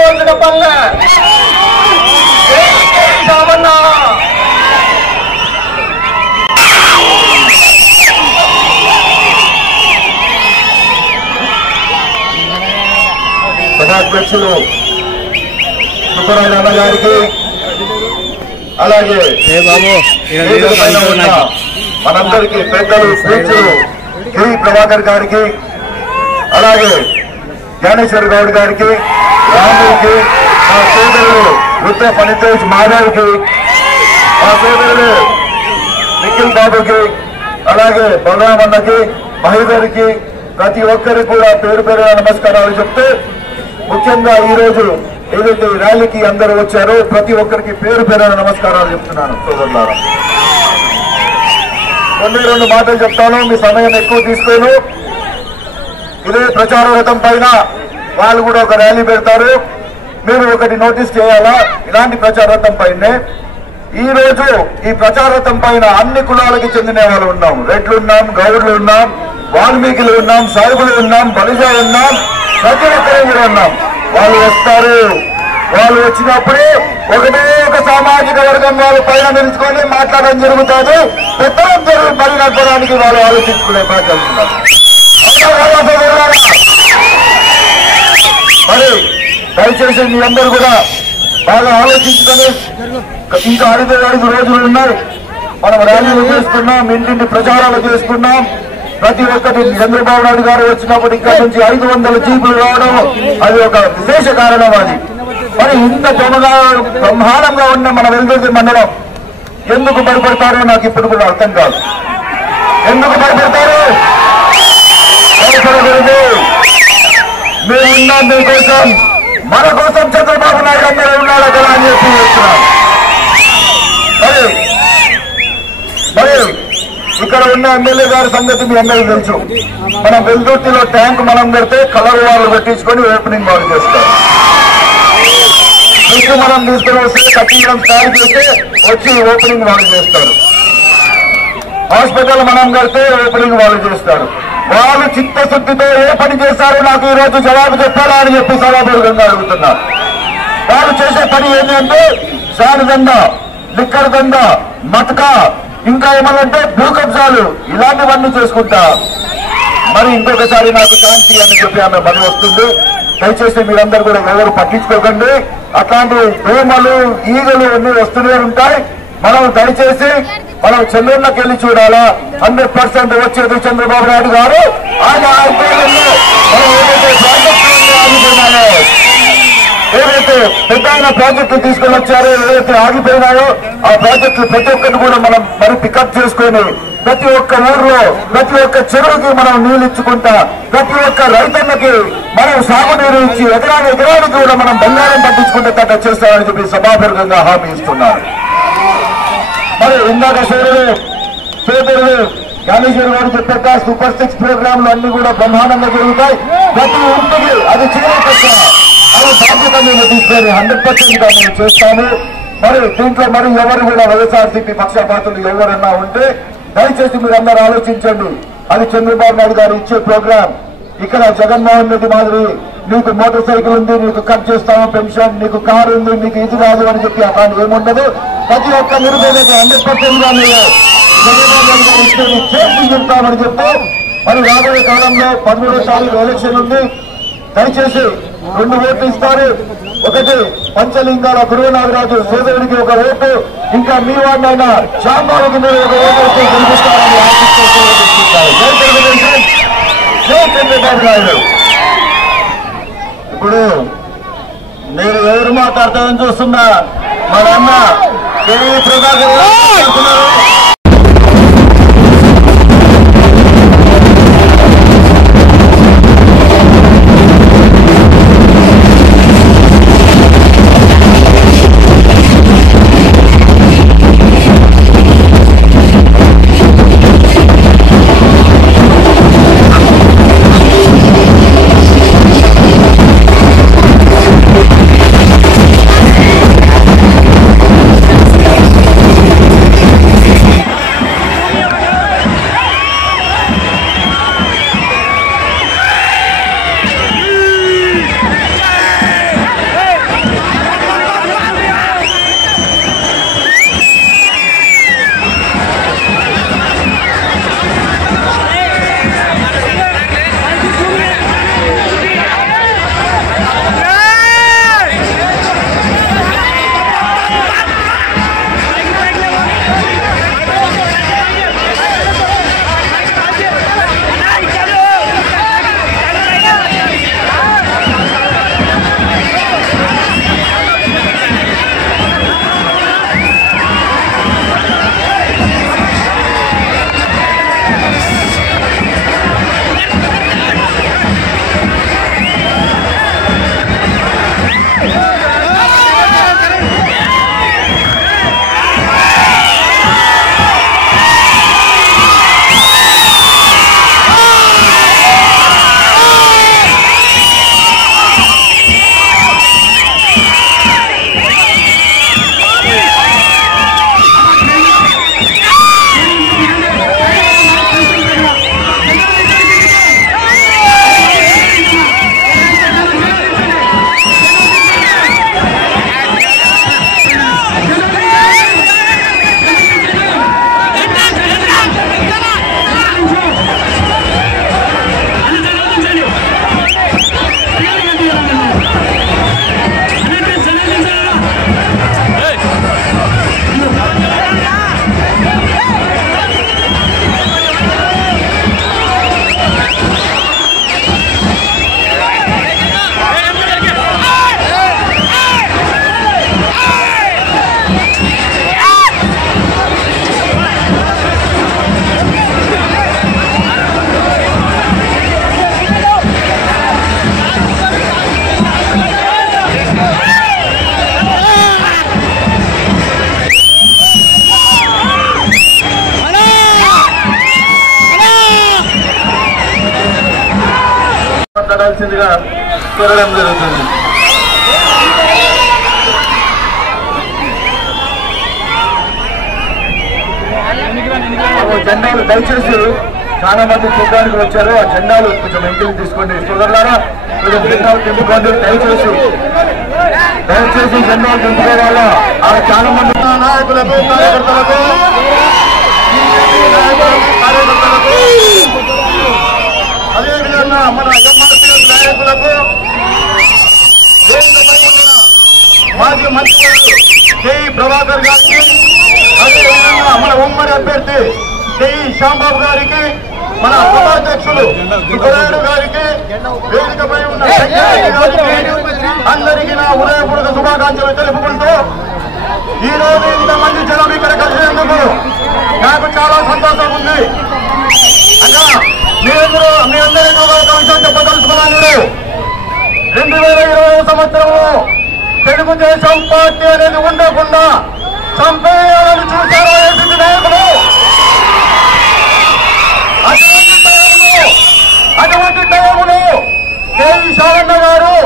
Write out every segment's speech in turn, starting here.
చేసుకోవాల్సిన పనులే. సభాధ్యక్షులు సుబ్బరాజు అన్న గారికి, అలాగే మనందరికీ పెద్దలు పూజ్యులు గిరి ప్రభాకర్ గారికి, అలాగే జ్ఞానేశ్వర్ గౌడ్ గారికి, రాముడికి, మా సోదరులు వృత్త ఫణితేష్ మాధవ్కి, మా సోదరులు నిఖిల్ బాబుకి, అలాగే బలరామన్నకి, మహిళకి, ప్రతి ఒక్కరికి కూడా పేరు పేరు నమస్కారాలు చెప్తూ, ముఖ్యంగా ఈ రోజు ఏదైతే ర్యాలీకి అందరూ వచ్చారో ప్రతి ఒక్కరికి పేరు పేరు నమస్కారాలు చెప్తున్నాను సోదరులారా. రెండు మాటలు చెప్తాను, మీ సమయం ఎక్కువ తీసుకోను. ఇదే ప్రచార రథం పైన వాళ్ళు కూడా ఒక ర్యాలీ పెడతారు, మీరు ఒకటి నోటీస్ చేయాలా. ఇలాంటి ప్రచార రథం పైనే ఈ రోజు ఈ ప్రచార రథం పైన అన్ని కులాలకి చెందిన వాళ్ళు ఉన్నాం. రెడ్లు ఉన్నాం, గౌడ్లు ఉన్నాం, వాల్మీకులు ఉన్నాం, సాయిబులు ఉన్నాం, బలిజా ఉన్నాం, ప్రతి ఒక్కరు కూడా ఉన్నాం. వాళ్ళు వస్తారు, వాళ్ళు వచ్చినప్పుడు ఒకటే ఒక సామాజిక వర్గం వాళ్ళు పైన నిలుచుకొని మాట్లాడడం జరుగుతుంది. పెద్దలందరూ పని నడపడానికి వాళ్ళు ఆలోచించుకునే బాధ్యత. మరి దయచేసి మీ అందరూ కూడా బాగా ఆలోచించుకొని, ఇంకా 5 రోజులు ఉన్నాయి. మనం ర్యాలీలు చేస్తున్నాం, ఇంటింటి ప్రచారాలు చేసుకున్నాం. ప్రతి ఒక్కటి చంద్రబాబు నాయుడు గారు వచ్చినప్పుడు ఇక్కడ నుంచి 500 జీపులు రావడం అది ఒక విశేష కారణం. అది మరి ఇంత బ్రహ్మాండంగా ఉన్న మన వెల్దుర్తి మండలం ఎందుకు భయపడతారో నాకు ఇప్పుడు కూడా అర్థం కాదు. ఎందుకు భయపడతారు? భయపడకూడదు. మేమున్నాం మీకోసం, మన కోసం చంద్రబాబు నాయుడు అందరూ ఉన్నాడు కదా అని చెప్పి చెప్తున్నాం. మరి ఇక్కడ ఉన్న ఎమ్మెల్యే గారి సంగతి మీ అందరికీ తెలుసు. మనం వెల్దుర్తిలో ట్యాంక్ మనం పెడితే కలర్ వాళ్ళు పెట్టించుకొని ఓపెనింగ్ వాళ్ళు చేస్తారు. బ్రిడ్జ్ మనం తీసుకుని వస్తే కట్టించడం స్టార్ట్ చేస్తే వచ్చి ఓపెనింగ్ వాళ్ళు చేస్తారు. హాస్పిటల్ మనం కడితే ఓపెనింగ్ వాళ్ళు చేస్తారు. వాళ్ళు చిత్తశుద్ధితో ఏ పని చేస్తారో నాకు ఈ రోజు జవాబు చెప్పాలా అని చెప్పి సభాపూర్వకంగా అడుగుతున్నారు. వాళ్ళు చేసే పని ఏంటంటే శాన్ దందా, లిక్కర్ దందా, మటకా, ఇంకా ఏమన్నంటే భూ కబ్జాలు, ఇలాంటివన్నీ చేసుకుంటా. మరి ఇంకొకసారి నాకు ఛాన్స్ అని చెప్పి ఆమె పని వస్తుంది. దయచేసి మీరందరూ కూడా ఎవరు పట్టించుకోకండి. అట్లాంటి దోమలు, ఈగలు అన్ని వస్తూనే ఉంటాయి. మనం దయచేసి మనం చెన్నూరులోకి వెళ్ళి చూడాలా. 100% వచ్చేది చంద్రబాబు నాయుడు గారు. ఆయన ఐదేళ్లలో మనం ఏదైతే ప్రాజెక్టులు ఆగిపోయినాయో, ఏదైతే పెద్ద ప్రాజెక్టులు తీసుకొని వచ్చారో, ఏదైతే ఆగిపోయినాయో ఆ ప్రాజెక్టులు ప్రతి ఒక్కరిని కూడా మనం మరి పికప్ చేసుకొని ప్రతి ఒక్క ఊర్లో ప్రతి ఒక్క చెరువుకి మనం నీళ్లు ఇచ్చుకుంటా, ప్రతి ఒక్క రైతన్నకి మనం సాగునీరు ఇచ్చి ఎకరానికి కూడా మనం బంగారం పట్టించుకుంటే తగ్గ చేస్తామని చెప్పి సభాపూర్వకంగా హామీ ఇస్తున్నారు. మరి ఇందాక సోదరులు జ్ఞానేశ్వర్ గారు చెప్పాక సూపర్ 6 ప్రోగ్రాంలు అన్ని కూడా బ్రహ్మాండంగా జరుగుతాయి. ప్రతి ఇంటికి అది చేయకపోతే అది బాధ్యత మేము తీసుకొని 100% మేము చేస్తాము. మరి దీంట్లో మరి ఎవరు కూడా వైఎస్ఆర్సీపీ పక్షపాతులు ఎవరన్నా ఉంటే దయచేసి మీరు అందరూ ఆలోచించండి. అది చంద్రబాబు నాయుడు గారు ఇచ్చే ప్రోగ్రాం. ఇక్కడ జగన్మోహన్ రెడ్డి మాదిరి నీకు మోటార్ సైకిల్ ఉంది, నీకు కట్ చేస్తాము పెన్షన్, నీకు కారు ఉంది, నీకు ఇది రాదు అని చెప్పి అట్లాంటి ఏముండదు. ప్రతి ఒక్క నిరుపేదకి 100% గా మీరు చంద్రబాబు నాయుడు గారు ఇస్తే చేసి చెప్తామని చెప్పి మరి రాబోయే కాలంలో 13వ తారీఖు ఎలక్షన్ ఉంది. దయచేసి 2 ఓట్లు ఇస్తారు. ఒకటి పంచలింగాల గురునాగరాజు సోదరుడికి ఒక ఓటు, ఇంకా మీ వాడినైనా శాంబాబుకి మీరు ఒక ఓటు గెలిపిస్తారని చంద్రబాబు నాయుడు. ఇప్పుడు మీరు ఎవరు మాట్లాడతారని చూస్తున్నా మన అన్న ప్రభాకర్ చేయాల్సిందిగా కోరడం జరుగుతుంది. జెండాలు దయచేసి చాలా మంది చూడడానికి వచ్చారు. ఆ జెండాలు కొంచెం ఎంపిక తీసుకోండి. సోదరులారా కొంచెం జెండాలు తింపుకోండి. దయచేసి జెండాలు తింపుకోవాలా. ఆ చాలా మంది నాయకులకు కార్యకర్తలకు అదేవిధంగా మన ఎంఆర్పీఎస్ నాయకులకు మాజీ మంత్రులు కేఈ ప్రభాకర్ గారికి, అదేవిధంగా మన ఉమ్మడి అభ్యర్థి కేఈ శ్యాంబాబు గారికి, మన ఉపాధ్యక్షులు సుబ్బరాయుడు గారికి, వేదికపై ఉన్న గారికి అందరికీ నా హృదయపూర్వక శుభాకాంక్షలు తెలుపుకుంటూ ఈ రోజు ఇంతమంది జనం ఇక్కడ కలిసినందుకు నాకు చాలా సంతోషం ఉంది. అన్నా మీ అందరికీ ఒక విషయం చెప్పదలుచుకున్నాను. 2020 సంవత్సరంలో తెలుగుదేశం పార్టీ అనేది ఉండకుండా చంపేయాలని చూశారు ఏపీ నాయకులు. అటువంటి టైములో కేఈ శావన్న గారు,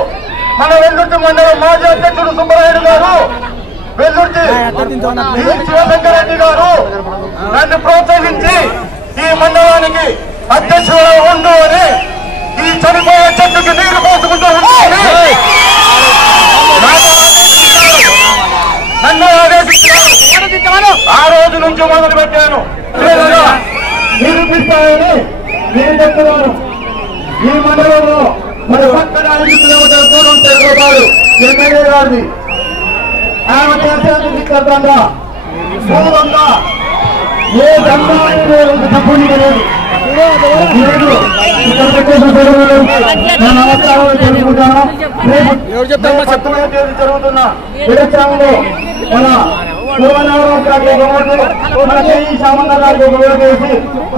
మన వెల్లుర్తి మండలం మాజీ అధ్యక్షుడు సుబ్బరాయుడు గారు, వెల్లుర్తి శివశంకర్ రెడ్డి గారు నన్ను ప్రోత్సహించి ఈ మండలానికి అధ్యక్షుడు ఉండు అని ఈ చనిపోయే చెట్టుకి నీరు పోసుకుంటూ ఉంటాను నన్ను ఆదేశించారు. ఆ రోజు నుంచి మొదలు పెట్టాను. నిరూపిస్తాయని నేను చెప్తున్నాను. ఈ మండలంలో మరి పక్కన 5 కిలోమీటర్ల దూరం తెలుగుతారు ఎమ్మెల్యే గారిది. ఆమె చేసేందుకు మూలంగా ఏ దండా తప్పని లేదు. నమస్కారం తెలుపుకుంటాను. జరుగుతున్న ఎలక్షన్లో మన శామన్న గారికి గౌరవ చేసి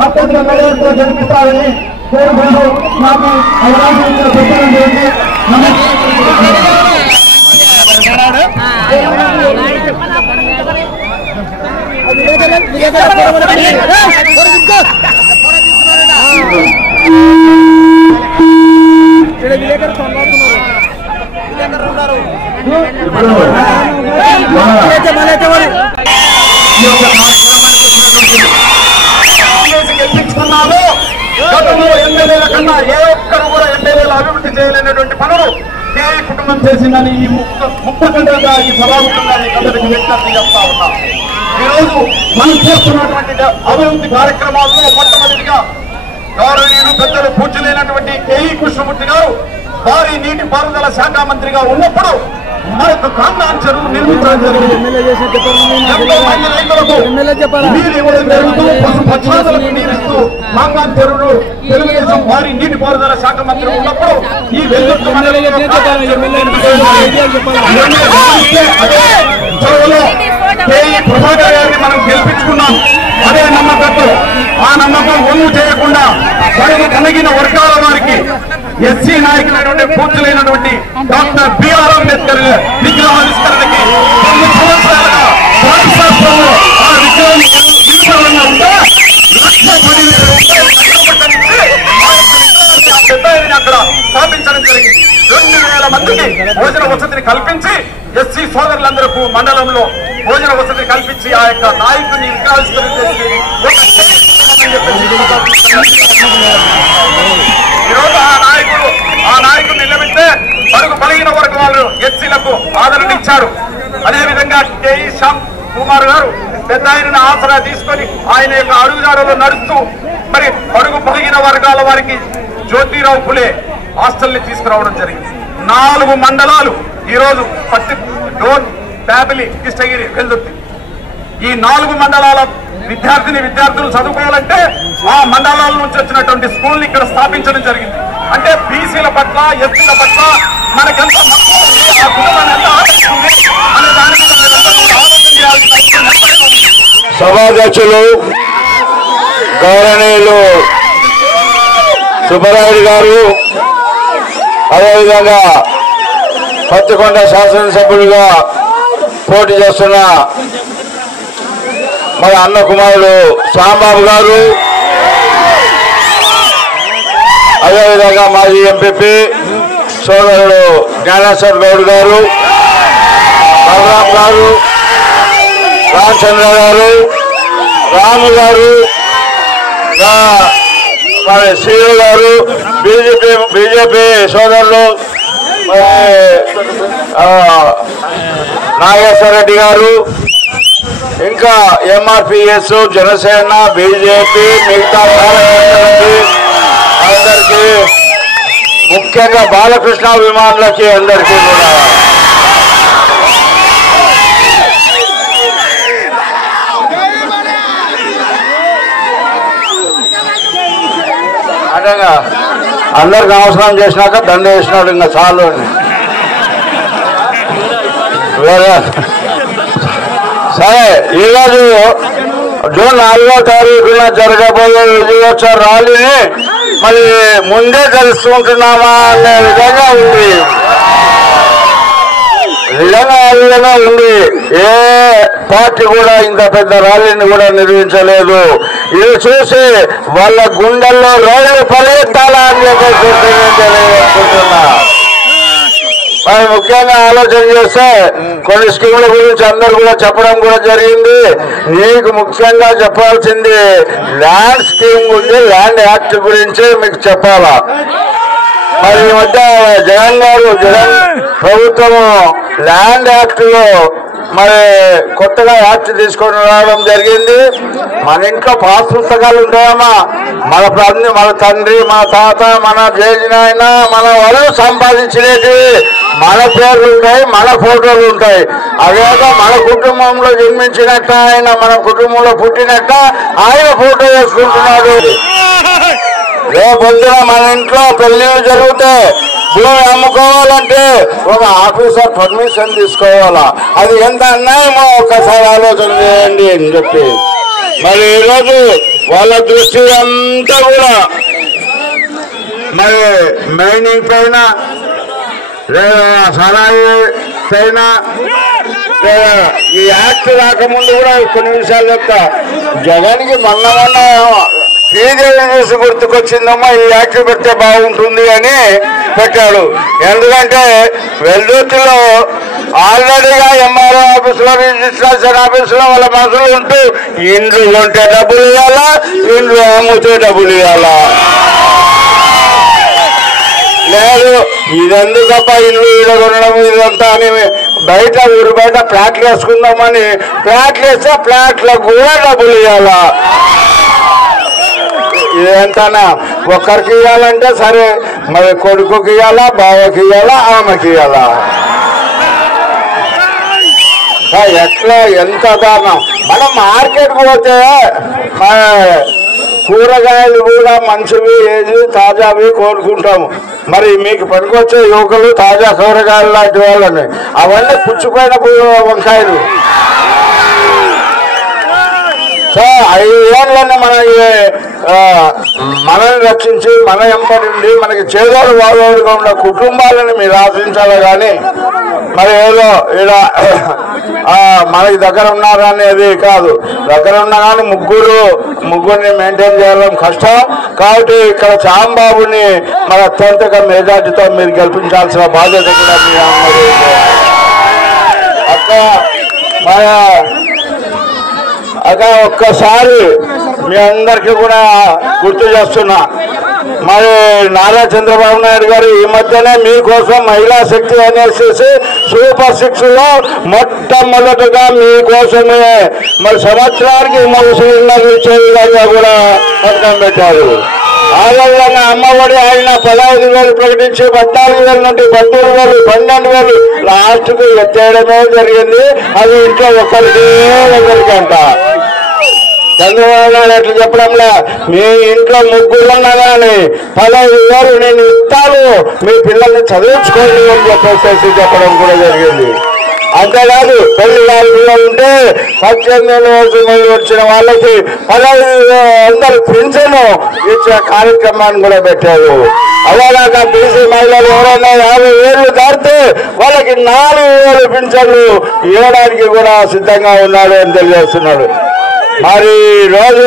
అత్యంత మెజార్టీతో జరిపిస్తారని కోరుకుంటూ నాకు అవకాశం ఇచ్చిన ప్రచారం చేసి గెలిపించుకున్నాము. గతంలో ఎమ్మెల్యేల కన్నా ఏ ఒక్కరు కూడా ఎమ్మెల్యేలు అభివృద్ధి చేయలేనటువంటి పనులు ఏ కుటుంబం చేసిందని ఈ ముక్తఖండంగా ఈ సభాముఖంగా అందరికి విజ్ఞప్తి చేస్తా ఉన్నాం. ఈరోజు మనం చేస్తున్నటువంటి అభివృద్ధి కార్యక్రమాల్లో మొట్టమొదటిగా గౌరవనీయులు పెద్దలు పూజలేనటువంటి కేఈ కృష్ణమూర్తి గారు భారీ నీటిపారుదల శాఖ మంత్రిగా ఉన్నప్పుడు మనకు కాంగాన్ చెరువు నిర్మించడం జరిగింది. 70 మంది రైతులకు నీరు ఇవ్వడం జరుగుతూ పశుపక్షాదులకు నీరిస్తూ కాంగాన్ చెరువును తెలుగుదేశం భారీ నీటిపారుదల శాఖ మంత్రి ఉన్నప్పుడు ఈ వెల్లుర్తి ప్రభాకర్ గారిని మనం గెలిపించుకున్నాం. అదే నమ్మకంతో ఆ నమ్మకం ఒమ్ము చేయకుండా వారికి కలిగిన వర్గాల వారికి ఎస్సీ నాయకులైనటువంటి పూర్తులైనటువంటి డాక్టర్ బిఆర్ అంబేద్కర్ విగ్రహావిష్కరణకి 9 సంవత్సరాలుగా రాష్ట్రంలో ఆ విగ్రహం ఉంటే 1,10,000 అక్కడ స్థాపించడం జరిగింది. 2,000 మందికి భోజన వసతిని కల్పించి ఎస్సీ సోదరులందరూ మండలంలో భోజన వసతిని కల్పించి ఆ యొక్క నాయకుడిని విగ్రహావిష్కరణ చేసి ఈరోజు ఆ నాయకుడు నిలబెట్టే పరుగు బలహీన వర్గాలు ఎస్సీలకు ఆదరణ ఇచ్చారు. అదేవిధంగా కేఈ శ్యామ్ కుమార్ గారు పెద్ద ఆయనను ఆసరా తీసుకొని ఆయన యొక్క అడుగుదారులు నడుస్తూ మరి పరుగు బలహీన వర్గాల వారికి జ్యోతిరావు ఫులే హాస్టల్ని తీసుకురావడం జరిగింది. 4 మండలాలు ఈరోజు డోన్, ప్యాపిలి, కృష్ణగిరి, వెల్దుర్తి ఈ 4 మండలాల విద్యార్థులు చదువుకోవాలంటే ఆ మండలాల నుంచి వచ్చినటువంటి స్కూల్ని ఇక్కడ స్థాపించడం జరిగింది. అంటే బీసీల పట్ల ఎస్సీల పట్ల మనకెంత మక్కువ ఉంది, ఆ కుటుంబాన్ని ఎంత ఆలోచిస్తుంది అనే దాని మీద ఆలోచన చేయాల్సిన సభాధ్యక్షులు గౌరవనీయులు సుబ్బరాయుడు గారు, అదేవిధంగా పత్తికొండ శాసనసభ్యులుగా పోటీ చేస్తున్న మన అన్న కుమారుడు శ్యాంబాబు గారు, అదేవిధంగా అదేవిధంగా మాజీ ఎంపీపీ సోదరుడు జ్ఞానేశ్వర్ గౌడ్ గారు, బలరాం గారు, రామచంద్ర గారు, రాము గారు, మరి శ్రీను గారు, బీజేపీ సోదరులు నాగేశ్వర రెడ్డి గారు, ఇంకా ఎంఆర్పిఎస్, జనసేన, బీజేపీ, మిగతా అందరికీ, ముఖ్యంగా బాలకృష్ణ అభిమానులకి అందరికీ కూడా అదేగా అందరికి నమస్కారం చేసినాక దండ వేసినాడు. ఇంకా చాలు వేరే. సరే, ఈరోజు జూన్ 4వ తారీఖున జరగబోయే విజయోత్సవ ర్యాలీని మరి ముందే తెలుసుకుంటున్నామా అనే విధంగా ఉంది. విధంగా ఉంది. ఏ పార్టీ కూడా ఇంత పెద్ద ర్యాలీని కూడా నిర్వహించలేదు. ఇది చూసి వాళ్ళ గుండెల్లో రైలు పరిగెత్తాలా అని చెప్పేసి తెలియజేసుకుంటున్నా. మరి ముఖ్యంగా ఆలోచన చేస్తే కొన్ని స్కీముల గురించి అందరు కూడా చెప్పడం కూడా జరిగింది. మీకు ముఖ్యంగా చెప్పాల్సింది ల్యాండ్ స్కీమ్ గురించి, ల్యాండ్ యాక్ట్ గురించి మీకు చెప్పాలా. మరి ఈ మధ్య జగన్ ప్రభుత్వము ల్యాండ్ యాక్ట్ లో మరి కొత్తగా యాక్ట్ తీసుకొని రావడం జరిగింది. మన ఇంట్లో పాస్ పుస్తకాలు ఉంటాయమ్మా, మన తండ్రి, మన తాత, మన జేజినాయన, మన వాళ్ళు సంపాదించినవి మన పేర్లు ఉంటాయి, మన ఫోటోలు ఉంటాయి. అదేగా మన కుటుంబంలో జన్మించినట్ట, ఆయన మన కుటుంబంలో పుట్టినట్ట ఆయన ఫోటో వేసుకుంటున్నాడు. రేపొద్దున మన ఇంట్లో పెళ్లిళ్ళు జరిగితే భూమి అమ్ముకోవాలంటే ఒక ఆఫీసర్ పర్మిషన్ తీసుకోవాలా. అది ఎంత అన్యాయమో ఒక్కసారి ఆలోచన చేయండి అని చెప్పి మరి ఈరోజు వాళ్ళ దృష్టి అంతా కూడా మరి మైనింగ్ పైన, లేదా సరాయి పైన, లేదా ఈ యాక్ట్ రాకముందు కూడా కొన్ని విషయాలు చెప్తా. జగన్కి మొన్న శ్రీదేవి చూసి గుర్తుకొచ్చిందమ్మా, ఈ యాక్ట్ పెడితే బాగుంటుంది అని పెట్టాడు. ఎందుకంటే వెల్దుర్తిలో ఆల్రెడీగా ఎంఆర్ఓ ఆఫీసులో, రిజిస్ట్రేషన్ ఆఫీసులో వాళ్ళ మనుషులు ఉంటూ ఇండ్లు కొంటే డబ్బులు ఇవ్వాలా, ఇండ్లు అమ్ముతే డబ్బులు ఇవ్వాలా. లేదు ఇదెందుకప్ప ఇల్లు కొనడం ఇదంతా అని బయట ఊరు బయట ఫ్లాట్లు వేసుకుందామని ఫ్లాట్లు వేస్తే ఫ్లాట్లకు కూడా డబ్బులు ఇవ్వాలా. ఇదంతా ఒక్కరికి ఇవ్వాలంటే సరే, మరి కొడుకుకి ఇవ్వాలా, బావకి ఇవ్వాలా, ఆమెకి ఇవ్వాలా. ఎట్లా ఎంత దారుణం. మనం మార్కెట్కి పోతే కూరగాయలు కూడా మంచివి, ఏది తాజావి కోరుకుంటాము. మరి మీకు పనికొచ్చే యువకులు తాజా కూరగాయలు లాంటి వాళ్ళని, అవన్నీ పుచ్చిపోయిన వంకాయలు. సో 5 ఏళ్ళని మనల్ని రక్షించి మన ఎంపడింది మనకి చేదోడు వాదోడుగా ఉన్న కుటుంబాలను మీరు ఆశించాలి. కానీ మరి ఏదో ఇలా మనకి దగ్గర ఉన్నారనేది కాదు. దగ్గర ఉన్నా కానీ ముగ్గురిని మెయింటైన్ చేయడం కష్టం. కాబట్టి ఇక్కడ చాంబాబుని మన అత్యంతగా మెజార్టీతో మీరు గెలిపించాల్సిన బాధ్యత కూడా మీ అందరూ. అక్కడ ఒక్కసారి మీ అందరికీ కూడా గుర్తు చేస్తున్నా, మరి నారా చంద్రబాబు నాయుడు గారు ఈ మధ్యనే మీకోసం మహిళా శక్తి అనేసి సూపర్ 6 లో మొట్టమొదటిగా మీకోసమే మరి సంవత్సరానికి 3 సిలిండర్లు ఇచ్చే విధంగా కూడా పథకం పెట్టారు. ఆరోగ్యంగా అమ్మఒడి ఆయన 15,000 ప్రకటించి 14,000 నుండి 13,000, 12,000 లాస్ట్కు ఎత్తేయడమే జరిగింది. అది ఇంట్లో ఒకరికంట. చంద్రబాబు నాయుడు అట్లా చెప్పడంలా, మీ ఇంట్లో ముగ్గురు ఉన్నా కానీ 15,000 నేను ఇస్తాను, మీ పిల్లల్ని చదివించుకోండి అని చెప్పేసి చెప్పడం కూడా జరిగింది. అంతేకాదు పెళ్లి పిల్లలు ఉంటే 18 వయసు వచ్చిన వాళ్ళకి 15,000 పింఛను ఇచ్చే కార్యక్రమాన్ని కూడా పెట్టారు. అలాగా బీసీ మహిళలు ఎవరైనా 50,000 దాటితే వాళ్ళకి 4,000 పింఛన్లు ఇవ్వడానికి కూడా సిద్ధంగా ఉన్నాడు అని తెలియజేస్తున్నాడు. మరి రోజు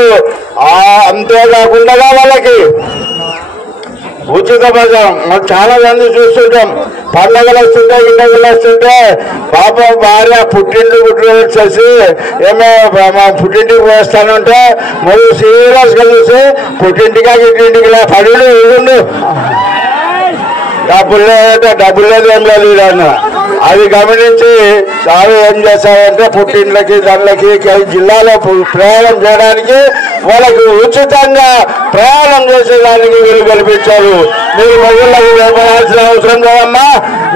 అంతేకాకుండా వాళ్ళకి ఉచిత బజార్ మనం చాలా మంది చూస్తుంటాం. పండగలు వస్తుంటాయి, ఇండగలు వస్తుంటే పాప భార్య పుట్టింటి వచ్చేసి ఏమో మా పుట్టింటికి పోస్తానంటే మొదలు సీరియస్గా చూసి పుట్టింటికా గిట్టింటికి పడుడు ఇవ్వండు డబ్బులు లేదంటే డబ్బులు లేదు ఏం లేదు అన్న. అది గమనించి చాలా ఏం చేశారంటే పుట్టింట్లకి దానికి జిల్లాలో ప్రయాణం చేయడానికి వాళ్ళకి ఉచితంగా ప్రయాణం చేసేదానికి వీళ్ళు కల్పించారు. మీరు మహిళలకు వేపాల్సిన అవసరం లేదమ్మా,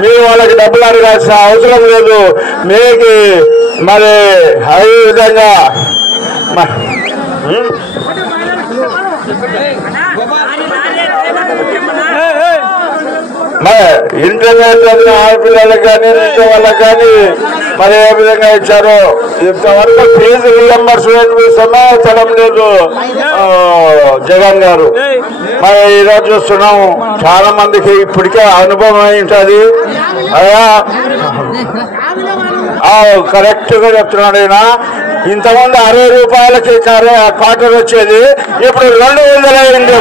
మీరు వాళ్ళకి డబ్బులు అడగాల్సిన అవసరం లేదు. మీకు మరి అదే విధంగా మరి ఇంటర్మీడియట్ ఆడపిల్లలకు కానీ ఇంట్లో వాళ్ళకి కానీ మరి ఏ విధంగా ఇచ్చారో ఇంతవరకు ఫీజు రియంబర్స్మెంట్ సమాచారం లేదు జగన్ గారు. మరి ఈరోజు చూస్తున్నాం చాలా మందికి ఇప్పటికే అనుభవం అయి ఉంటుంది. అయ్యా కరెక్ట్ గా చెప్తున్నాడు ఈయన. ఇంతమంది 60 రూపాయలకి క్వార్టర్ వచ్చేది ఇప్పుడు 200 అయింది.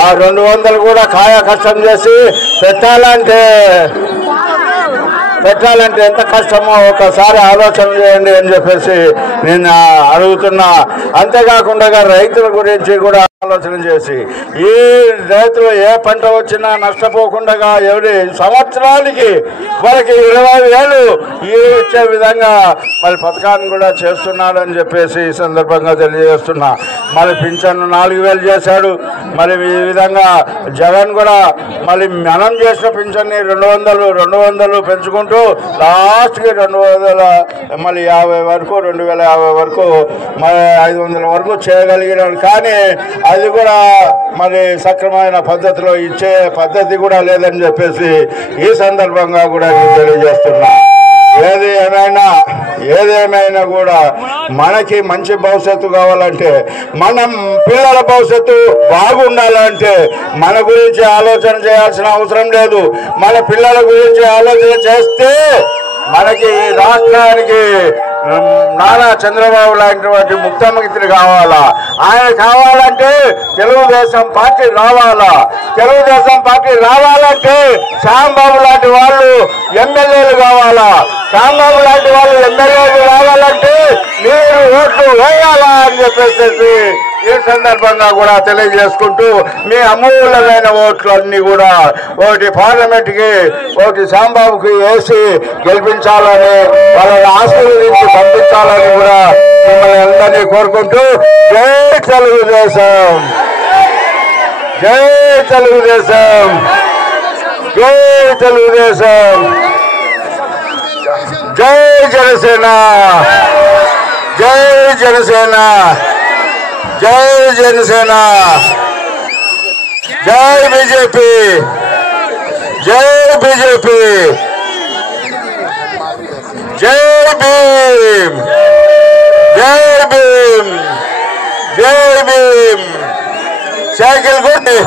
ఆ 200 కూడా కాయ కష్టం చేసి పెట్టాలంటే ఎంత కష్టమో ఒకసారి ఆలోచన చేయండి అని చెప్పేసి నేను అడుగుతున్నా. అంతేకాకుండా రైతుల గురించి కూడా ఆలోచన చేసి ఈ రైతులు ఏ పంట వచ్చినా నష్టపోకుండా ఎవరి సంవత్సరానికి వాళ్ళకి 20,000 ఇచ్చే విధంగా మరి పథకాన్ని కూడా చేస్తున్నాడని చెప్పేసి ఈ సందర్భంగా తెలియజేస్తున్నా. మరి పింఛన్ 4,000 చేశాడు. మరి ఈ విధంగా జగన్ కూడా మళ్ళీ మనం చేసిన పింఛన్ని 200 పెంచుకుంటూ లాస్ట్కి 200 మళ్ళీ 50 వరకు 2050 వరకు మరి 500 వరకు చేయగలిగినాడు. కానీ అది కూడా మరి సక్రమైన పద్ధతిలో ఇచ్చే పద్ధతి కూడా లేదని చెప్పేసి ఈ సందర్భంగా కూడా నేను తెలియజేస్తున్నా. ఏదేమైనా కూడా మనకి మంచి భవిష్యత్తు కావాలంటే, మనం పిల్లల భవిష్యత్తు బాగుండాలంటే మన గురించి ఆలోచన చేయాల్సిన అవసరం లేదు. మన పిల్లల గురించి ఆలోచన చేస్తే మనకి రాష్ట్రానికి నారా చంద్రబాబు లాంటి ముఖ్యమంత్రి కావాలా. ఆయన కావాలంటే తెలుగుదేశం పార్టీ రావాలా. తెలుగుదేశం పార్టీ రావాలంటే శ్యాంబాబు లాంటి వాళ్ళు ఎమ్మెల్యేలు కావాలా. శ్యాంబాబు లాంటి వాళ్ళు ఎమ్మెల్యేలు రావాలంటే మీరు ఓట్లు వేయాలా అని చెప్పేసి ఈ సందర్భంగా కూడా తెలియజేసుకుంటూ మీ అమూల్యమైన ఓట్లు అన్ని కూడా ఒకటి పార్లమెంట్ కి ఒకటి శ్యాంబాబుకి వేసి గెలిపించాలని వాళ్ళని ఆశీర్వదించి పంపించాలని కూడా మిమ్మల్ని అందరినీ కోరుకుంటూ జై తెలుగుదేశం, జై తెలుగుదేశం, జై తెలుగుదేశం, జై జనసేన, జై జనసేన, జై జనసేన, జై బీజేపీ, జై బీజేపీ, జై భీమ్, జై భీమ్, జై భీమ్. సైకిల్ కొట్టి